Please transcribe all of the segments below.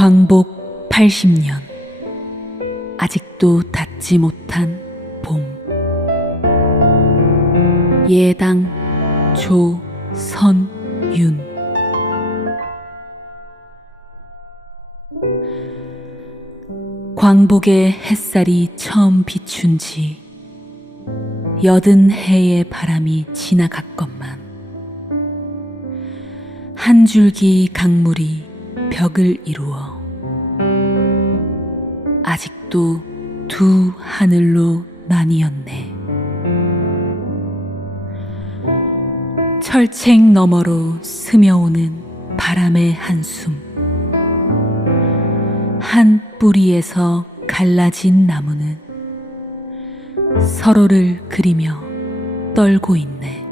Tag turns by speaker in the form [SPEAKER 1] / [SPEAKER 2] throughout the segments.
[SPEAKER 1] 광복 80년. 아직도 닿지 못한 봄. 예당 조선윤. 광복의 햇살이 처음 비춘 지 여든 해의 바람이 지나갔건만. 한 줄기 강물이 벽을 이루어 아직도 두 하늘로 나뉘었네. 철책 너머로 스며오는 바람의 한숨. 한 뿌리에서 갈라진 나무는 서로를 그리며 떨고 있네.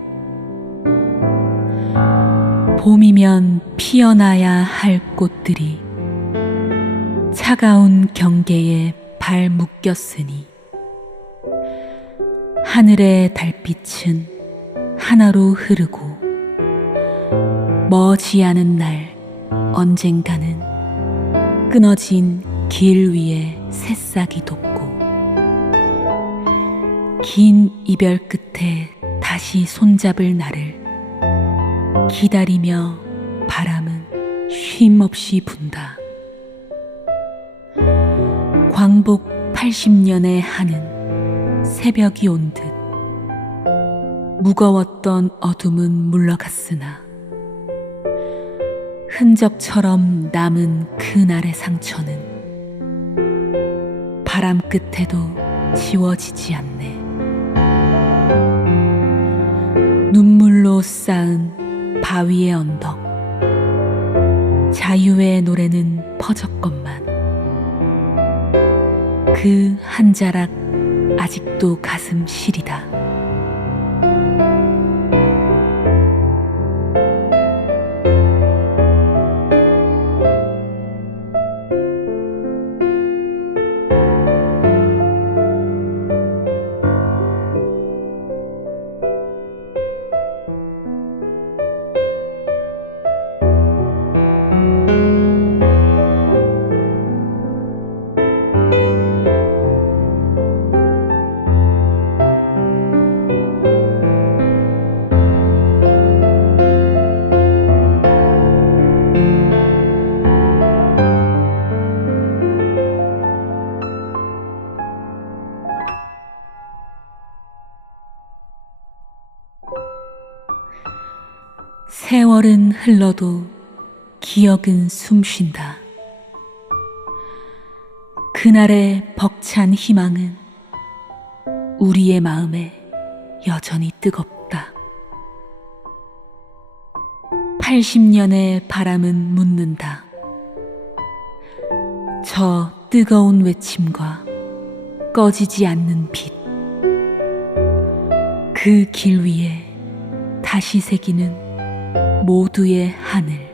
[SPEAKER 1] 봄이면 피어나야 할 꽃들이 차가운 경계에 발 묶였으니 하늘의 달빛은 하나로 흐르고 머지 않은 날 언젠가는 끊어진 길 위에 새싹이 돋고 긴 이별 끝에 다시 손잡을 날을 기다리며 바람은 쉼 없이 분다. 광복 80년의 하는 새벽이 온 듯 무거웠던 어둠은 물러갔으나 흔적처럼 남은 그날의 상처는 바람 끝에도 지워지지 않네. 눈물로 쌓은 바위의 언덕 자유의 노래는 퍼졌건만 그 한 자락 아직도 가슴 시리다. 세월은 흘러도 기억은 숨쉰다. 그날의 벅찬 희망은 우리의 마음에 여전히 뜨겁다. 80년의 바람은 묻는다. 저 뜨거운 외침과 꺼지지 않는 빛. 그 길 위에 다시 새기는 모두의 하늘.